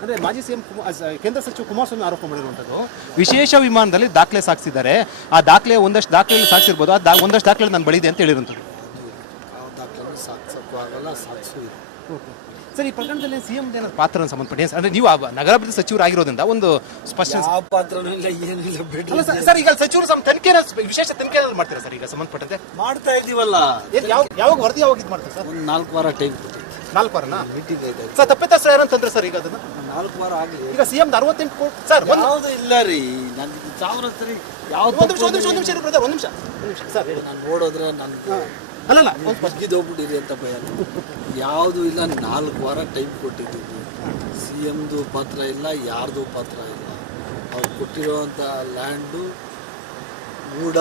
ಅಂದರೆ ಮಾಜಿ ಸಿಎಂ ಕೇಂದ್ರ ಸಚಿವ ಕುಮಾರಸ್ವಾಮಿ ಆರೋಪ ಮಾಡಿರುವಂಥದ್ದು ವಿಶೇಷ ವಿಮಾನದಲ್ಲಿ ದಾಖಲೆ ಸಾಗಿಸಿದ್ದಾರೆ. ಆ ದಾಖಲೆ ಒಂದಷ್ಟು ದಾಖಲೆಗಳು ಸಾಗಿಸಿರ್ಬೋದು, ಒಂದಷ್ಟು ದಾಖಲೆ ನನ್ನ ಬಳಿ ಇದೆ ಅಂತ ಹೇಳಿರುವಂಥದ್ದು. ಓಕೆ ಸರ್, ಈ ಪ್ರಕರಣದಲ್ಲಿ ಸಿಎಂ ಏನಾದ್ರು ಪಾತ್ರ ಸಂಬಂಧಪಟ್ಟ ಅಂದರೆ ನೀವು ನಗರಾಭಿವೃದ್ಧಿ ಸಚಿವರಾಗಿರೋದ್ರಿಂದ ಒಂದು ಸ್ಪಷ್ಟ ಪಾತ್ರನೂ ಇಲ್ಲ, ಏನಿಲ್ಲ ಬಿಡ್ರಿ. ಸರ್, ಈಗ ಸಚಿವರು ತನಿಖೆ ವಿಶೇಷ ತನಿಖೆ ಮಾಡ್ತೀರಾ ಸರ್? ಈಗ ಸಂಬಂಧಪಟ್ಟಂತೆ ಮಾಡ್ತಾ ಇದೀವಲ್ಲ. ಯಾವಾಗ ವರದಿ ಯಾವಾಗ ಇದು ಮಾಡ್ತಾರೆ ಸರ್? ಒಂದು 4 ವಾರ ಟೈಮ್ 4 ವಾರನಾ ಮೀಟಿಂಗ್ ಐತೆ ಸರ್? ತಪ್ಪಿತಸ್ಥರು ಯಾರಂತಂದ್ರೆ ಸರ್ ಈಗ ಅದನ್ನ 4 ವಾರ ಆಗಲಿ. ಈಗ ಸಿಎಂ 68 ಕೋಟಿ ಸರ್ ಯಾವುದು ಇಲ್ಲ ರೀ. ನನಗೆ ಸಾವಿರ ಸರಿ ಯಾವ್ದು ಒಂದು ನಿಮಿಷ ಸರ್, ನಾನು ನೋಡಿದ್ರೆ ನನ್ನ ಅಲ್ಲಲ್ಲ ಬಗ್ಗಿದೋಗ್ಬಿಟ್ಟಿರಿ ಅಂತ ಭಯ. ಯಾವುದು ಇಲ್ಲ, 4 ವಾರ ಟೈಮ್ ಕೊಟ್ಟಿದ್ದೀವಿ. ಸಿ ಎಮ್ದು ಪಾತ್ರ ಇಲ್ಲ, ಯಾರ್ದು ಪಾತ್ರ ಇಲ್ಲ. ಅವ್ರು ಕೊಟ್ಟಿರೋವಂಥ ಲ್ಯಾಂಡು ಮೂಡ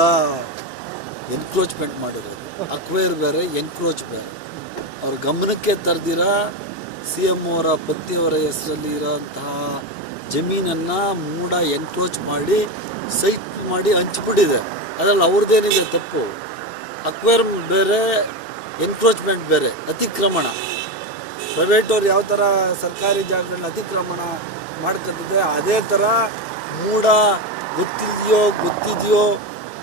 ಎನ್ಕ್ರೋಚ್ಮೆಂಟ್ ಮಾಡಿರೋದು. ಅಕ್ವೈರ್ ಬೇರೆ, ಎನ್ಕ್ರೋಚ್ ಬೇರೆ. ಅವ್ರ ಗಮನಕ್ಕೆ ತರ್ದಿರ ಸಿ ಎಮ್ ಅವರ ಪತ್ನಿಯವರ ಹೆಸರಲ್ಲಿ ಇರೋಂತಹ ಜಮೀನನ್ನು ಮೂಡ ಎನ್ಕ್ರೋಚ್ ಮಾಡಿ ಸೈಟ್ ಮಾಡಿ ಹಂಚಿಬಿಟ್ಟಿದೆ. ಅದರಲ್ಲಿ ಅವ್ರದ್ದೇನಿದೆ ತಪ್ಪು? ಅಕ್ವೈರ್ ಬೇರೆ, ಎನ್ಕ್ರೋಚ್ಮೆಂಟ್ ಬೇರೆ, ಅತಿಕ್ರಮಣ. ಪ್ರೈವೇಟ್ ಅವ್ರು ಯಾವ ಥರ ಸರ್ಕಾರಿ ಜಾಗಗಳನ್ನ ಅತಿಕ್ರಮಣ ಮಾಡ್ಕೊತಿದೆ, ಅದೇ ಥರ ಮೂಡ ಗೊತ್ತಿದೆಯೋ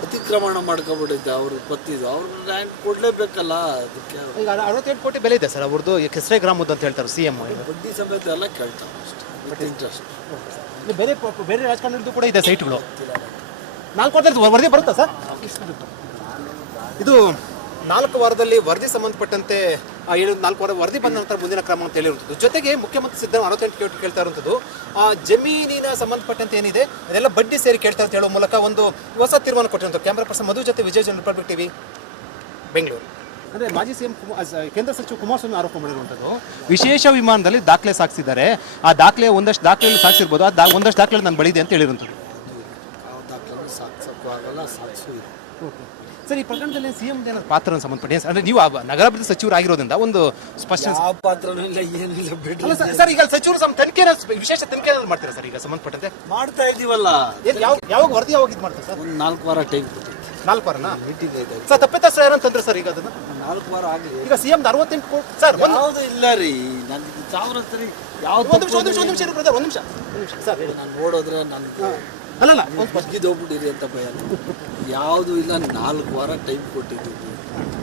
ಅತಿಕ್ರಮಣ ಮಾಡ್ಕೊಬಿಟ್ಟಿದ್ದೆ. ಅವ್ರ ಪತ್ತಿದ್ದು ಅವ್ರ ಲ್ಯಾಂಡ್ ಕೊಡಲೇಬೇಕಲ್ಲ. ಅದಕ್ಕೆ ಈಗ 68 ಕೋಟಿ ಬೆಲೆ ಇದೆ ಸರ್ ಅವ್ರದ್ದು. ಕೆಸರೆ ಗ್ರಾಮದ್ದು ಅಂತ ಹೇಳ್ತಾರೆ ಸಿಎಂ. ಬಡ್ಡಿ ಸಮೇತ ಎಲ್ಲ ಕೇಳ್ತಾವೆ ಅಷ್ಟೇ, ವಿತ್ ಇಂಟ್ರೆಸ್ಟ್. ಬೇರೆ ರಾಜಕಾರಣದ್ದು ಕೂಡ ಇದೆ ಸೈಟ್ಗಳು. 4 ವಾರದಲ್ಲಿ ವರದಿ ಬರುತ್ತಾ ಸರ್? ಇದು 4 ವಾರದಲ್ಲಿ ವರದಿ ಸಂಬಂಧಪಟ್ಟಂತೆ 4 ವಾರ ವರದಿ ಬಂದ ನಂತರ ಮುಂದಿನ ಕ್ರಮ ಅಂತ ಹೇಳಿರುವಂಥದ್ದು. ಜೊತೆಗೆ ಮುಖ್ಯಮಂತ್ರಿ ಸಿದ್ದರಾಮಯ್ಯ 68 ಕೋಟಿ ಕೇಳ್ತಾ ಇರುವಂಥದ್ದು. ಆ ಜಮೀನಿನ ಸಂಬಂಧಪಟ್ಟಂತೆ ಏನಿದೆ ಅದೆಲ್ಲ ಬಡ್ಡಿ ಸೇರಿ ಕೇಳ್ತಾ ಅಂತ ಹೇಳೋ ಮೂಲಕ ಒಂದು ಹೊಸ ತೀರ್ಮಾನ ಕೊಟ್ಟಿರುವಂಥ. ಕ್ಯಾಮ್ರಾ ಪರ್ಸನ್ ಮಧು ಜೊತೆ ವಿಜಯ್ ಜನ್, ರಿಪಬ್ಲಿಕ್ ಟಿವಿ, ಬೆಂಗಳೂರು. ಅಂದರೆ ಮಾಜಿ ಸಿಎಂ ಕೇಂದ್ರ ಸಚಿವ ಕುಮಾರಸ್ವಾಮಿ ಆರೋಪ ಮಾಡಿರುವಂಥದ್ದು ವಿಶೇಷ ವಿಮಾನದಲ್ಲಿ ದಾಖಲೆ ಸಾಗಿಸಿದ್ದಾರೆ. ಆ ದಾಖಲೆ ಒಂದಷ್ಟು ದಾಖಲೆಗಳು ಸಾಗಿಸಿರ್ಬೋದು, ಒಂದಷ್ಟು ದಾಖಲೆ ನನ್ನ ಬಳಿ ಇದೆ ಅಂತ ಹೇಳಿರುವಂಥದ್ದು. ಓಕೆ ಸರ್, ಈ ಪ್ರಕರಣದಲ್ಲಿ ಸಿಎಂ ಏನಾದ್ರು ಪಾತ್ರ ಸಂಬಂಧಪಟ್ಟ ಅಂದರೆ ನೀವು ನಗರಾಭಿವೃದ್ಧಿ ಸಚಿವರಾಗಿರೋದ್ರಿಂದ ಒಂದು ಸ್ಪಷ್ಟ ಪಾತ್ರನೂ ಇಲ್ಲ, ಏನಿಲ್ಲ ಬಿಡ್ರಿ. ಸರ್, ಈಗ ಸಚಿವರು ತನಿಖೆ ವಿಶೇಷ ತನಿಖೆ ಮಾಡ್ತೀರಾ ಸರ್? ಈಗ ಸಂಬಂಧಪಟ್ಟಂತೆ ಮಾಡ್ತಾ ಇದೀವಲ್ಲ. ಯಾವಾಗ ವರದಿ ಯಾವಾಗ ಇದು ಮಾಡ್ತಾರೆ ಸರ್? ಒಂದು 4 ವಾರ ಟೈಮ್ 4 ವಾರನಾ ಮೀಟಿಂಗ್ ಐತೆ ಸರ್? ತಪ್ಪಿತಸ್ಥರು ಯಾರಂತಂದ್ರೆ ಸರ್ ಈಗ ಅದನ್ನ 4 ವಾರ ಆಗಲಿ. ಈಗ ಸಿಎಂ 68 ಕೋಟಿ ಸರ್ ಯಾವುದು ಇಲ್ಲ ರೀ. ನನಗೆ ಸಾವಿರ ಸರಿ ಯಾವ್ದು ಒಂದು ನಿಮಿಷ ಸರ್, ನಾನು ನೋಡಿದ್ರೆ ನನ್ನ ಅಲ್ಲಲ್ಲ ಬಗ್ಗಿದೋಗ್ಬಿಟ್ಟಿರಿ ಅಂತ ಭಯ. ಯಾವುದು ಇಲ್ಲ, 4 ವಾರ ಟೈಮ್ ಕೊಟ್ಟಿದ್ದೀವಿ.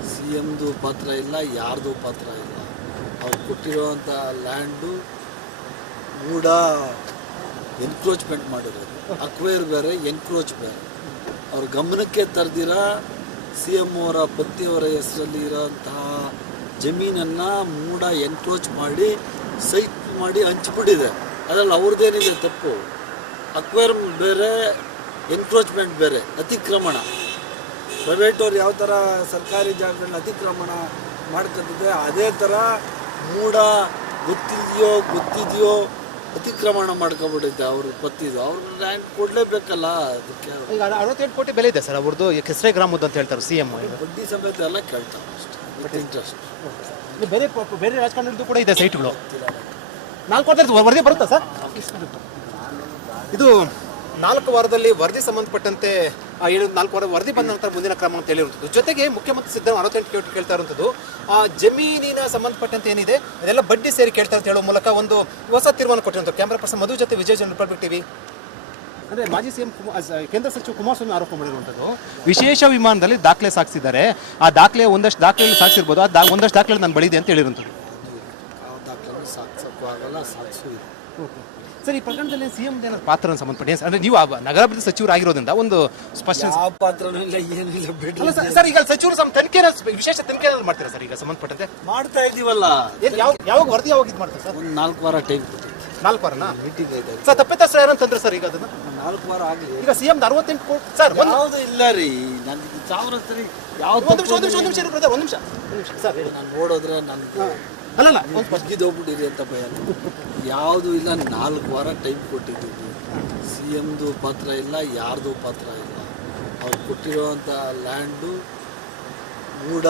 ಸಿ ಎಮ್ದು ಪಾತ್ರ ಇಲ್ಲ, ಯಾರ್ದು ಪಾತ್ರ ಇಲ್ಲ. ಅವ್ರು ಕೊಟ್ಟಿರೋವಂಥ ಲ್ಯಾಂಡು ಮೂಡ ಎನ್ಕ್ರೋಚ್ಮೆಂಟ್ ಮಾಡಿರೋದು. ಅಕ್ವೈರ್ ಬೇರೆ, ಎನ್ಕ್ರೋಚ್ ಬೇರೆ. ಅವ್ರ ಗಮನಕ್ಕೆ ತರ್ದಿರ ಸಿ ಎಮ್ ಅವರ ಪತ್ನಿಯವರ ಹೆಸರಲ್ಲಿ ಇರೋಂತಹ ಜಮೀನನ್ನು ಮೂಡ ಎನ್ಕ್ರೋಚ್ ಮಾಡಿ ಸೈಟ್ ಮಾಡಿ ಹಂಚಿಬಿಟ್ಟಿದೆ. ಅದರಲ್ಲಿ ಅವ್ರದ್ದೇನಿದೆ ತಪ್ಪು? ಅಕ್ವೈರ್ ಬೇರೆ, ಎನ್ಕ್ರೋಚ್ಮೆಂಟ್ ಬೇರೆ, ಅತಿಕ್ರಮಣ. ಪ್ರೈವೇಟ್ ಅವ್ರು ಯಾವ ಥರ ಸರ್ಕಾರಿ ಜಾಗಗಳನ್ನ ಅತಿಕ್ರಮಣ ಮಾಡ್ಕೊತಿದೆ, ಅದೇ ಥರ ಮೂಡ ಗೊತ್ತಿದೆಯೋ ಅತಿಕ್ರಮಣ ಮಾಡ್ಕೊಬಿಟ್ಟಿದ್ದೆ. ಅವ್ರ ಪತ್ತಿದ್ದು ಅವ್ರ ಲ್ಯಾಂಡ್ ಕೊಡಲೇಬೇಕಲ್ಲ. ಅದಕ್ಕೆ ಈಗ 68 ಕೋಟಿ ಬೆಲೆ ಇದೆ ಸರ್ ಅವ್ರದ್ದು. ಕೆಸರೆ ಗ್ರಾಮದ್ದು ಅಂತ ಹೇಳ್ತಾರೆ ಸಿಎಂ. ಬಡ್ಡಿ ಸಮೇತ ಎಲ್ಲ ಕೇಳ್ತಾವೆ ಅಷ್ಟೇ, ವಿತ್ ಇಂಟ್ರೆಸ್ಟ್. ಬೇರೆ ರಾಜಕಾರಣದ್ದು ಕೂಡ ಇದೆ ಸೈಟ್ಗಳು. 4 ವಾರದಲ್ಲಿ ವರದಿ ಬರುತ್ತಾ ಸರ್? ಇದು 4 ವಾರದಲ್ಲಿ ವರದಿ ಸಂಬಂಧಪಟ್ಟಂತೆ 4 ವಾರ ವರದಿ ಬಂದ ನಂತರ ಮುಂದಿನ ಕ್ರಮ ಅಂತ ಹೇಳಿರುವಂಥದ್ದು. ಜೊತೆಗೆ ಮುಖ್ಯಮಂತ್ರಿ ಸಿದ್ದರಾಮಯ್ಯ 68 ಕೋಟಿ ಕೇಳ್ತಾ ಇರುವಂಥದ್ದು. ಆ ಜಮೀನಿನ ಸಂಬಂಧಪಟ್ಟಂತೆ ಏನಿದೆ ಅದೆಲ್ಲ ಬಡ್ಡಿ ಸೇರಿ ಕೇಳ್ತಾ ಅಂತ ಹೇಳೋ ಮೂಲಕ ಒಂದು ಹೊಸ ತೀರ್ಮಾನ ಕೊಟ್ಟಿರುವಂಥ. ಕ್ಯಾಮ್ರಾ ಪರ್ಸನ್ ಮಧು ಜೊತೆ ವಿಜಯ್ ಜನ್, ರಿಪಬ್ಲಿಕ್ ಟಿವಿ. ಅಂದರೆ ಮಾಜಿ ಸಿಎಂ ಕೇಂದ್ರ ಸಚಿವ ಕುಮಾರಸ್ವಾಮಿ ಆರೋಪ ಮಾಡಿರುವಂಥದ್ದು ವಿಶೇಷ ವಿಮಾನದಲ್ಲಿ ದಾಖಲೆ ಸಾಗಿಸಿದ್ದಾರೆ. ಆ ದಾಖಲೆ ಒಂದಷ್ಟು ದಾಖಲೆಗಳು ಸಾಗಿಸಿರ್ಬೋದು, ಒಂದಷ್ಟು ದಾಖಲೆ ನನ್ನ ಬಳಿ ಇದೆ ಅಂತ ಹೇಳಿರುವಂಥದ್ದು. ಓಕೆ ಸರ್, ಈ ಪ್ರಕರಣದಲ್ಲಿ ಸಿಎಂ ಏನಾದ್ರು ಪಾತ್ರ ಸಂಬಂಧಪಟ್ಟ ಅಂದರೆ ನೀವು ನಗರಾಭಿವೃದ್ಧಿ ಸಚಿವರಾಗಿರೋದ್ರಿಂದ ಒಂದು ಸ್ಪಷ್ಟ ಪಾತ್ರನೂ ಇಲ್ಲ, ಏನಿಲ್ಲ ಬಿಡ್ರಿ. ಸರ್, ಈಗ ಸಚಿವರು ತನಿಖೆ ವಿಶೇಷ ತನಿಖೆ ಮಾಡ್ತೀರಾ ಸರ್? ಈಗ ಸಂಬಂಧಪಟ್ಟಂತೆ ಮಾಡ್ತಾ ಇದೀವಲ್ಲ. ಯಾವಾಗ ವರದಿ ಯಾವಾಗ ಇದು ಮಾಡ್ತಾರೆ ಸರ್? ಒಂದು 4 ವಾರ ಟೈಮ್ 4 ವಾರನಾ ಮೀಟಿಂಗ್ ಐತೆ ಸರ್? ತಪ್ಪಿತಸ್ಥರು ಯಾರಂತಂದ್ರೆ ಸರ್ ಈಗ ಅದನ್ನ 4 ವಾರ ಆಗಲಿ. ಈಗ ಸಿಎಂ 68 ಕೋಟಿ ಸರ್ ಯಾವುದು ಇಲ್ಲ ರೀ. ನನಗೆ ಸಾವಿರ ಸರಿ ಯಾವ್ದು ಒಂದು ನಿಮಿಷ ಸರ್, ನಾನು ನೋಡಿದ್ರೆ ನನ್ನ ಅಲ್ಲಲ್ಲ ಬಗ್ಗಿದೋಗ್ಬಿಟ್ಟಿರಿ ಅಂತ ಭಯ. ಯಾವುದು ಇಲ್ಲ, 4 ವಾರ ಟೈಮ್ ಕೊಟ್ಟಿದ್ದೀವಿ. ಸಿ ಎಮ್ದು ಪಾತ್ರ ಇಲ್ಲ, ಯಾರ್ದು ಪಾತ್ರ ಇಲ್ಲ. ಅವ್ರು ಕೊಟ್ಟಿರೋವಂಥ ಲ್ಯಾಂಡು ಮೂಡ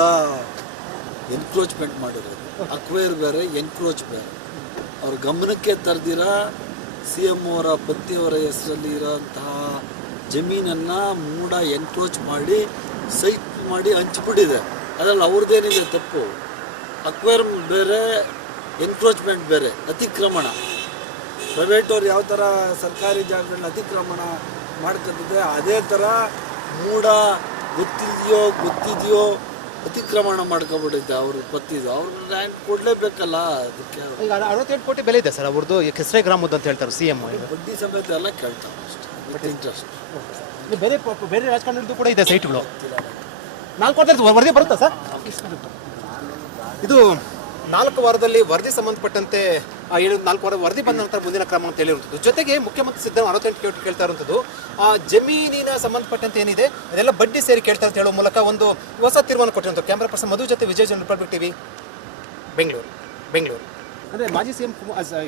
ಎನ್ಕ್ರೋಚ್ಮೆಂಟ್ ಮಾಡಿರೋದು. ಅಕ್ವೈರ್ ಬೇರೆ, ಎನ್ಕ್ರೋಚ್ ಬೇರೆ. ಅವ್ರ ಗಮನಕ್ಕೆ ತರ್ದಿರ ಸಿ ಎಮ್ ಅವರ ಪತ್ನಿಯವರ ಹೆಸರಲ್ಲಿ ಇರೋಂತಹ ಜಮೀನನ್ನು ಮೂಡ ಎನ್ಕ್ರೋಚ್ ಮಾಡಿ ಸೈಟ್ ಮಾಡಿ ಹಂಚಿಬಿಟ್ಟಿದೆ. ಅದರಲ್ಲಿ ಅವ್ರದ್ದೇನಿದೆ ತಪ್ಪು? ಅಕ್ವೈರ್ ಬೇರೆ, ಎನ್ಕ್ರೋಚ್ಮೆಂಟ್ ಬೇರೆ, ಅತಿಕ್ರಮಣ. ಪ್ರೈವೇಟ್ ಅವ್ರು ಯಾವ ಥರ ಸರ್ಕಾರಿ ಜಾಗಗಳನ್ನ ಅತಿಕ್ರಮಣ ಮಾಡ್ಕೊತಿದೆ ಅದೇ ಥರ ಮೂಢ ಗೊತ್ತಿದೆಯೋ ಅತಿಕ್ರಮಣ ಮಾಡ್ಕೊಬಿಟ್ಟಿದ್ದೆ ಅವ್ರು ಗೊತ್ತಿದ್ದು ಅವ್ರನ್ನ ಲ್ಯಾಂಡ್ ಕೊಡಲೇಬೇಕಲ್ಲ. ಅದಕ್ಕೆ ಈಗ 68 ಕೋಟಿ ಬೆಲೆ ಇದೆ ಸರ್ ಅವ್ರದ್ದು ಕೆಸರೆ ಗ್ರಾಮದ್ದು ಅಂತ ಹೇಳ್ತಾರೆ ಸಿ ಎಂ. ಬಡ್ಡಿ ಸಮೇತ ಎಲ್ಲ ಕೇಳ್ತಾವೆ ಅಷ್ಟೇ, ವಿತ್ ಇಂಟ್ರೆಸ್ಟ್. ಬೇರೆ ರಾಜಕಾರಣಿದ್ದು ಕೂಡ ಇದೆ ಸೈಟ್ಗಳು. 4 ವಾರದಲ್ಲಿ ವರದಿ ಬರುತ್ತಾ ಸರ್? ಇದು 4 ವಾರದಲ್ಲಿ ವರದಿ ಸಂಬಂಧಪಟ್ಟಂತೆ 4 ವಾರ ವರದಿ ಬಂದ ನಂತರ ಮುಂದಿನ ಕ್ರಮ ಅಂತ ಹೇಳಿರುವಂಥದ್ದು. ಜೊತೆಗೆ ಮುಖ್ಯಮಂತ್ರಿ ಸಿದ್ದರಾಮಯ್ಯ 68 ಕೋಟಿ ಕೇಳ್ತಾ ಇರುವಂಥದ್ದು. ಜಮೀನಿನ ಸಂಬಂಧಪಟ್ಟಂತೆ ಏನಿದೆ ಅದೆಲ್ಲ ಬಡ್ಡಿ ಸೇರಿ ಕೇಳ್ತಾರೆ ಅಂತ ಹೇಳೋ ಮೂಲಕ ಒಂದು ಹೊಸ ತೀರ್ಮಾನ ಕೊಟ್ಟಿರುವಂಥ. ಕ್ಯಾಮ್ರಾ ಪರ್ಸನ್ ಮಧು ಜೊತೆ ವಿಜಯ್ ಜನ್, ರಿಪಬ್ಲಿಕ್ ಟಿವಿ, ಬೆಂಗಳೂರು. ಅಂದರೆ ಮಾಜಿ ಸಿ ಎಂ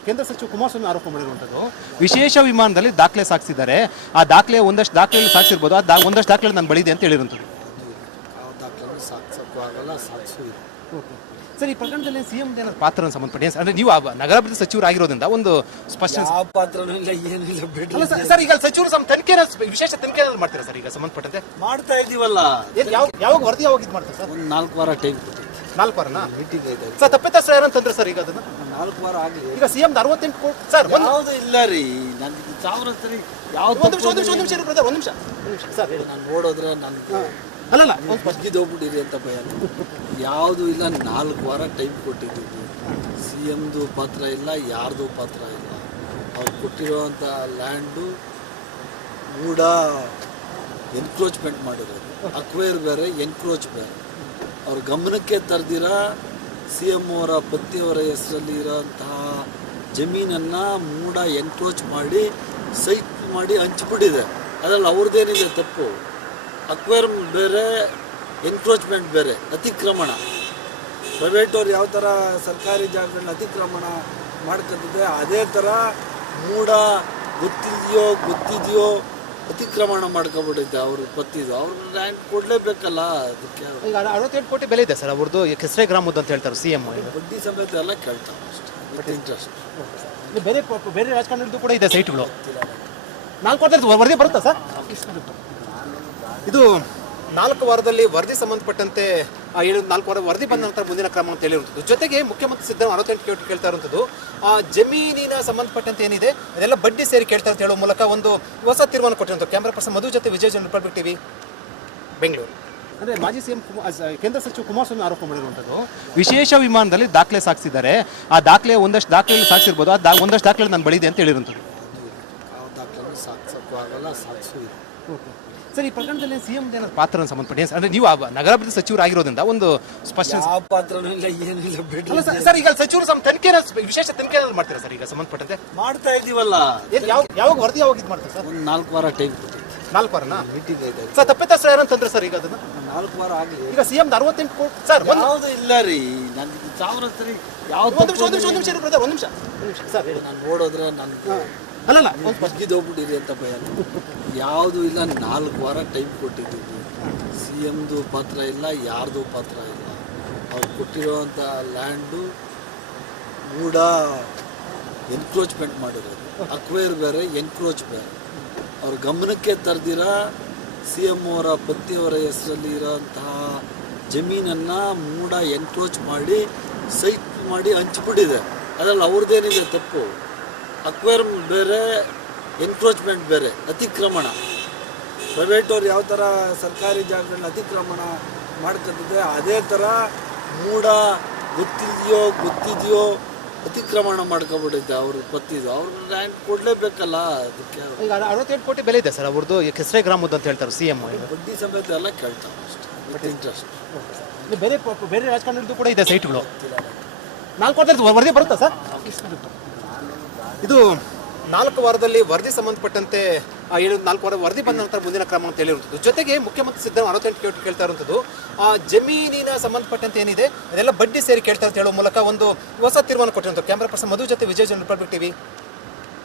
ಕೇಂದ್ರ ಸಚಿವ ಕುಮಾರಸ್ವಾಮಿ ಆರೋಪ ಮಾಡಿರುವಂಥದ್ದು, ವಿಶೇಷ ವಿಮಾನದಲ್ಲಿ ದಾಖಲೆ ಸಾಗಿಸಿದ್ದಾರೆ. ಆ ದಾಖಲೆ ಒಂದಷ್ಟು ದಾಖಲೆಯಲ್ಲಿ ಸಾಗಿಸಿರ್ಬೋದು, ಒಂದಷ್ಟು ದಾಖಲೆ ನನ್ನ ಬಳಿದೆ ಅಂತ ಹೇಳಿರುವಂಥದ್ದು. ಯಾವ ದಾಖಲೆ ಸಾಗಿಸೋಕ್ಕೂ ಆಗಲ್ಲ, ಸಾಗಿಸೂ ಇಲ್ಲ. ಸರ್, ಈ ಪ್ರಕರಣದಲ್ಲಿ ಸಿಎಂ ಏನಾದ್ರು ಪಾತ್ರ ಸಂಬಂಧಪಟ್ಟ ಅಂದ್ರೆ ನೀವು ನಗರಾಭಿವೃದ್ಧಿ ಸಚಿವರಾಗಿರೋದ್ರಿಂದ ಒಂದು ಸ್ಪಷ್ಟ ಯಾವ ಪಾತ್ರನೂ ಇಲ್ಲ, ಏನಿಲ್ಲ, ಬಿಡ್ರಿ. ಸರ್, ಈಗ ಸಚಿವರು ತನಿಖೆ ವಿಶೇಷ ತನಿಖೆ ಮಾಡ್ತೀರಾ ಸರ್? ಈಗ ಸಂಬಂಧಪಟ್ಟಂತೆ ಮಾಡ್ತಾ ಇದೀವಲ್ಲ. ಯಾವಾಗ ವರದಿ ಯಾವಾಗ ಇದು ಮಾಡ್ತಾರೆ ಸರ್? ಒಂದು 4 ವಾರ ಟೈಮ್ ಕೊಟ್ಟಿದ್ದೆ. 4 ವಾರನಾ ಮೀಟಿಂಗ್ ಇದೆ ಸರ್? ತಪ್ಪಿತಸ್ಥ ಯಾರಂತಂದ್ರೆ ಸರ್ ಈಗ ಅದನ್ನ 4 ವಾರ ಆಗಲಿ. ಈಗ ಸಿಎಂ 68 ಕೋಟಿ ಸರ್ ಯಾವುದು ಇಲ್ಲ ರೀ. ನನಗೆ ಸಾವಿರ ಸರಿ ಯಾವ್ದು ಒಂದು ನಿಮಿಷ ಸರ್. ನಾನು ನೋಡಿದ್ರೆ ನನ್ನ ಅಲ್ಲಲ್ಲ ಬಗ್ಗಿದೋಗ್ಬಿಟ್ಟಿರಿ ಅಂತ ಭಯ. ಯಾವುದು ಇಲ್ಲ, 4 ವಾರ ಟೈಮ್ ಕೊಟ್ಟಿದ್ದೀವಿ. ಸಿ ಎಮ್ದು ಪಾತ್ರ ಇಲ್ಲ, ಯಾರ್ದು ಪಾತ್ರ ಇಲ್ಲ. ಅವ್ರು ಕೊಟ್ಟಿರೋವಂಥ ಲ್ಯಾಂಡು ಮೂಢ ಎನ್ಕ್ರೋಚ್ಮೆಂಟ್ ಮಾಡಿರೋದು. ಅಕ್ವೈರ್ ಬೇರೆ, ಎನ್ಕ್ರೋಚ್ ಬೇರೆ. ಅವ್ರ ಗಮನಕ್ಕೆ ತರ್ದಿರ ಸಿ ಎಮ್ ಅವರ ಪತ್ನಿಯವರ ಹೆಸರಲ್ಲಿ ಇರೋಂತಹ ಜಮೀನನ್ನು ಮೂಢ ಎನ್ಕ್ರೋಚ್ ಮಾಡಿ ಸೈಟ್ ಮಾಡಿ ಹಂಚಿಬಿಟ್ಟಿದೆ. ಅದರಲ್ಲಿ ಅವ್ರದ್ದೇನಿದೆ ತಪ್ಪು? ಅಕ್ವೈರ್ ಬೇರೆ, ಎನ್ಕ್ರೋಚ್ಮೆಂಟ್ ಬೇರೆ, ಅತಿಕ್ರಮಣ. ಪ್ರೈವೇಟ್ ಅವ್ರು ಯಾವ ಥರ ಸರ್ಕಾರಿ ಜಾಗಗಳನ್ನ ಅತಿಕ್ರಮಣ ಮಾಡ್ಕೊತಿದೆ ಅದೇ ಥರ ಮೂಢ ಗೊತ್ತಿದೆಯೋ ಅತಿಕ್ರಮಣ ಮಾಡ್ಕೊಬಿಟ್ಟಿದ್ದೆ ಅವ್ರು ಗೊತ್ತಿದ್ದು. ಅವ್ರನ್ನ ಲ್ಯಾಂಡ್ ಕೊಡಲೇಬೇಕಲ್ಲ. ಅದಕ್ಕೆ ಈಗ 68 ಕೋಟಿ ಬೆಲೆ ಇದೆ ಸರ್ ಅವ್ರದ್ದು ಕೆಸರೆ ಗ್ರಾಮದ್ದು ಅಂತ ಹೇಳ್ತಾರೆ ಸಿ ಎಂ. ಬಡ್ಡಿ ಸಮೇತ ಎಲ್ಲ ಕೇಳ್ತಾವೆ ಅಷ್ಟೇ, ವಿತ್ ಇಂಟ್ರೆಸ್ಟ್. ಬೇರೆ ರಾಜಕಾರಣಿದ್ದು ಕೂಡ ಇದೆ ಸೈಟ್ಗಳು. 4 ವಾರದಲ್ಲಿ ವರದಿ ಬರುತ್ತಾ ಸರ್? ಇದು 4 ವಾರದಲ್ಲಿ ವರದಿ ಸಂಬಂಧಪಟ್ಟಂತೆ 4 ವಾರ ವರದಿ ಬಂದ ನಂತರ ಮುಂದಿನ ಕ್ರಮ ಅಂತ ಹೇಳಿರುವಂಥದ್ದು. ಜೊತೆಗೆ ಮುಖ್ಯಮಂತ್ರಿ ಸಿದ್ದರಾಮಯ್ಯ 68 ಕೋಟಿ ಕೇಳ್ತಾ ಇರುವಂಥದ್ದು. ಜಮೀನಿನ ಸಂಬಂಧಪಟ್ಟಂತೆ ಏನಿದೆ ಅದೆಲ್ಲ ಬಡ್ಡಿ ಸೇರಿ ಕೇಳ್ತಾರೆ ಅಂತ ಹೇಳೋ ಮೂಲಕ ಒಂದು ಹೊಸ ತೀರ್ಮಾನ ಕೊಟ್ಟಿರುವಂಥ. ಕ್ಯಾಮ್ರಾ ಪರ್ಸನ್ ಮಧು ಜೊತೆ ವಿಜಯ್ ಜನ್, ರಿಪಬ್ಲಿಕ್ ಟಿವಿ, ಬೆಂಗಳೂರು. ಅಂದರೆ ಮಾಜಿ ಸಿ ಎಂ ಕೇಂದ್ರ ಸಚಿವ ಕುಮಾರಸ್ವಾಮಿ ಆರೋಪ ಮಾಡಿರುವಂಥದ್ದು, ವಿಶೇಷ ವಿಮಾನದಲ್ಲಿ ದಾಖಲೆ ಸಾಗಿಸಿದ್ದಾರೆ. ಆ ದಾಖಲೆ ಒಂದಷ್ಟು ದಾಖಲೆಯಲ್ಲಿ ಸಾಗಿಸಿರ್ಬೋದು, ಒಂದಷ್ಟು ದಾಖಲೆ ನನ್ನ ಬಳಿದೆ ಅಂತ ಹೇಳಿರುವಂಥದ್ದು. ಯಾವ ದಾಖಲೆ ಸಾಗಿಸೋಕ್ಕೂ ಆಗಲ್ಲ, ಸಾಗಿಸೂ ಇಲ್ಲ. ಸರ್, ಈ ಪ್ರಕರಣದಲ್ಲಿ ಸಿಎಂ ಏನಾದ್ರು ಪಾತ್ರ ಸಂಬಂಧಪಟ್ಟ ಅಂದ್ರೆ ನೀವು ನಗರಾಭಿವೃದ್ಧಿ ಸಚಿವರಾಗಿರೋದ್ರಿಂದ ಒಂದು ಸ್ಪಷ್ಟ ಯಾವ ಪಾತ್ರನೂ ಇಲ್ಲ, ಏನಿಲ್ಲ, ಬಿಡ್ರಿ. ಸರ್, ಈಗ ಸಚಿವರು ತನಿಖೆ ವಿಶೇಷ ತನಿಖೆ ಮಾಡ್ತೀರಾ ಸರ್? ಈಗ ಸಂಬಂಧಪಟ್ಟಂತೆ ಮಾಡ್ತಾ ಇದೀವಲ್ಲ. ಯಾವಾಗ ವರದಿ ಯಾವಾಗ ಇದು ಮಾಡ್ತಾರೆ ಸರ್? ಒಂದು 4 ವಾರ ಟೈಮ್ ಕೊಟ್ಟಿದ್ದೆ. 4 ವಾರನಾ? ಮೀಟಿಂಗ್ ಇದೆ ಸರ್, ತಪ್ಪಿತಸ್ಥ ಯಾರಂತಂದ್ರೆ ಸರ್ ಈಗ ಅದನ್ನ 4 ವಾರ ಆಗಲಿ. ಈಗ ಸಿಎಂ 68 ಕೋಟಿ ಸರ್ ಯಾವುದು ಇಲ್ಲ ರೀ. ನನಗೆ ಸಾವಿರ ಸರಿ ಯಾವ್ದು ಒಂದು ನಿಮಿಷ ಸರ್. ನಾನು ನೋಡಿದ್ರೆ ನನ್ನ ಅಲ್ಲಲ್ಲ ಬಗ್ಗಿದೋಗ್ಬಿಟ್ಟಿರಿ ಅಂತ ಭಯ. ಯಾವುದು ಇಲ್ಲ, 4 ವಾರ ಟೈಮ್ ಕೊಟ್ಟಿದ್ದೀವಿ. ಸಿ ಎಮ್ದು ಪಾತ್ರ ಇಲ್ಲ, ಯಾರ್ದು ಪಾತ್ರ ಇಲ್ಲ. ಅವ್ರು ಕೊಟ್ಟಿರೋವಂಥ ಲ್ಯಾಂಡು ಮೂಢ ಎನ್ಕ್ರೋಚ್ಮೆಂಟ್ ಮಾಡಿರೋದು. ಅಕ್ವೈರ್ ಬೇರೆ, ಎನ್ಕ್ರೋಚ್ ಬೇರೆ. ಅವ್ರ ಗಮನಕ್ಕೆ ತರ್ದಿರ ಸಿ ಎಮ್ ಅವರ ಪತ್ನಿಯವರ ಹೆಸರಲ್ಲಿ ಇರೋಂತಹ ಜಮೀನನ್ನು ಮೂಢ ಎನ್ಕ್ರೋಚ್ ಮಾಡಿ ಸೈಟ್ ಮಾಡಿ ಹಂಚಿಬಿಟ್ಟಿದೆ. ಅದರಲ್ಲಿ ಅವ್ರದ್ದೇನಿದೆ ತಪ್ಪು? ಅಕ್ವೈರ್ ಬೇರೆ, ಎನ್ಕ್ರೋಚ್ಮೆಂಟ್ ಬೇರೆ, ಅತಿಕ್ರಮಣ. ಪ್ರೈವೇಟ್ ಅವ್ರು ಯಾವ ಥರ ಸರ್ಕಾರಿ ಜಾಗಗಳನ್ನ ಅತಿಕ್ರಮಣ ಮಾಡ್ಕೊತಿದೆ ಅದೇ ಥರ ಮೂಢ ಗೊತ್ತಿದೆಯೋ ಅತಿಕ್ರಮಣ ಮಾಡ್ಕೊಬಿಟ್ಟಿದ್ದೆ ಅವ್ರು ಗೊತ್ತಿದ್ದು. ಅವ್ರನ್ನ ಲ್ಯಾಂಡ್ ಕೊಡಲೇಬೇಕಲ್ಲ. ಅದಕ್ಕೆ ಈಗ 68 ಕೋಟಿ ಬೆಲೆ ಇದೆ ಸರ್ ಅವ್ರದ್ದು ಕೆಸರೆ ಗ್ರಾಮದ್ದು ಅಂತ ಹೇಳ್ತಾರೆ ಸಿ ಎಂ. ಬಡ್ಡಿ ಸಮೇತ ಎಲ್ಲ ಕೇಳ್ತಾವೆ ಅಷ್ಟೇ, ವಿತ್ ಇಂಟ್ರೆಸ್ಟ್. ಬೇರೆ ರಾಜಕಾರಣಿದ್ದು ಕೂಡ ಇದೆ ಸೈಟ್ಗಳು. 4 ವಾರದಲ್ಲಿ ವರದಿ ಬರುತ್ತಾ ಸರ್? ಇದು 4 ವಾರದಲ್ಲಿ ವರದಿ ಸಂಬಂಧಪಟ್ಟಂತೆ 4 ವಾರ ವರದಿ ಬಂದ ನಂತರ ಮುಂದಿನ ಕ್ರಮ ಅಂತ ಹೇಳಿರುವಂಥದ್ದು. ಜೊತೆಗೆ ಮುಖ್ಯಮಂತ್ರಿ ಸಿದ್ದರಾಮಯ್ಯ 68 ಕೋಟಿ ಕೇಳ್ತಾ ಇರುವಂಥದ್ದು. ಜಮೀನಿನ ಸಂಬಂಧಪಟ್ಟಂತೆ ಏನಿದೆ ಅದೆಲ್ಲ ಬಡ್ಡಿ ಸೇರಿ ಕೇಳ್ತಾರೆ ಅಂತ ಹೇಳೋ ಮೂಲಕ ಒಂದು ಹೊಸ ತೀರ್ಮಾನ ಕೊಟ್ಟಿರುವಂಥ. ಕ್ಯಾಮ್ರಾ ಪರ್ಸನ್ ಮಧು ಜೊತೆ ವಿಜಯ್ ಜನ್, ರಿಪಬ್ಲಿಕ್ ಟಿವಿ,